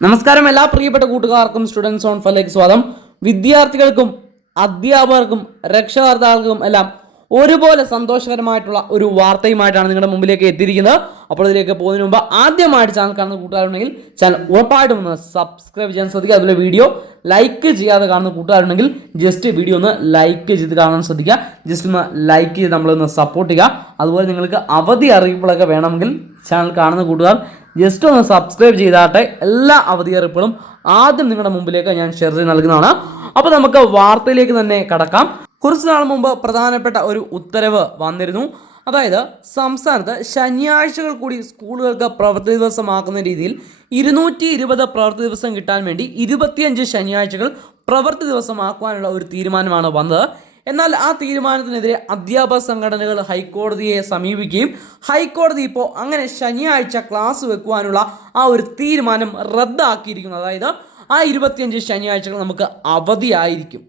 നമസ്കാരം എല്ലാ പ്രിയപ്പെട്ട കൂട്ടുകാർക്കും സ്റ്റുഡൻസ് ഓൺ ഫലേക്ക് സ്വാഗതം. വിദ്യാർത്ഥികൾക്കും അധ്യാപകർക്കും രക്ഷകർത്താക്കൾക്കും എല്ലാം ഒരുപോലെ സന്തോഷകരമായിട്ടുള്ള ഒരു വാർത്തയുമായിട്ടാണ് നിങ്ങളുടെ മുമ്പിലേക്ക് എത്തിയിരിക്കുന്നത്. അപ്പോൾ ഇതിലേക്ക് പോകുന്നതിന് മുമ്പ് ആദ്യമായിട്ട് ചാനൽ കാണുന്ന കൂട്ടുകാരുണ്ടെങ്കിൽ ചാനൽ ഉറപ്പായിട്ടും ഒന്ന് സബ്സ്ക്രൈബ് ചെയ്യാൻ ശ്രദ്ധിക്കുക. അതുപോലെ വീഡിയോ ലൈക്ക് ചെയ്യാതെ കാണുന്ന കൂട്ടുകാരുണ്ടെങ്കിൽ ജസ്റ്റ് വീഡിയോ ഒന്ന് ലൈക്ക് ചെയ്ത് കാണാൻ ശ്രദ്ധിക്കുക. ജസ്റ്റ് ഒന്ന് ലൈക്ക് ചെയ്ത് നമ്മളൊന്ന് സപ്പോർട്ട് ചെയ്യുക. അതുപോലെ നിങ്ങൾക്ക് അവധി അറിയിപ്പുകളൊക്കെ വേണമെങ്കിൽ ചാനൽ കാണുന്ന കൂട്ടുകാർ ജസ്റ്റ് ഒന്ന് സബ്സ്ക്രൈബ് ചെയ്താട്ടെ. എല്ലാ അവധി അറിയിപ്പുകളും ആദ്യം നിങ്ങളുടെ മുമ്പിലേക്ക് ഞാൻ ഷെയർ ചെയ്ത് നൽകുന്നതാണ്. അപ്പോൾ നമുക്ക് വാർത്തയിലേക്ക് തന്നെ കടക്കാം. കുറച്ച് നാൾ മുമ്പ് പ്രധാനപ്പെട്ട ഒരു ഉത്തരവ് വന്നിരുന്നു. അതായത് സംസ്ഥാനത്ത് ശനിയാഴ്ചകൾ കൂടി സ്കൂളുകൾക്ക് പ്രവൃത്തി ദിവസമാക്കുന്ന രീതിയിൽ 220 പ്രവൃത്തി ദിവസം കിട്ടാൻ വേണ്ടി 25 ശനിയാഴ്ചകൾ പ്രവൃത്തി ദിവസമാക്കുവാനുള്ള ഒരു തീരുമാനമാണ് വന്നത്. എന്നാൽ ആ തീരുമാനത്തിനെതിരെ അധ്യാപക സംഘടനകൾ ഹൈക്കോടതിയെ സമീപിക്കുകയും ഹൈക്കോടതി ഇപ്പോൾ അങ്ങനെ ശനിയാഴ്ച ക്ലാസ് വെക്കുവാനുള്ള ആ ഒരു തീരുമാനം റദ്ദാക്കിയിരിക്കുന്നു. അതായത് ആ 25 ശനിയാഴ്ചകൾ നമുക്ക് അവധിയായിരിക്കും.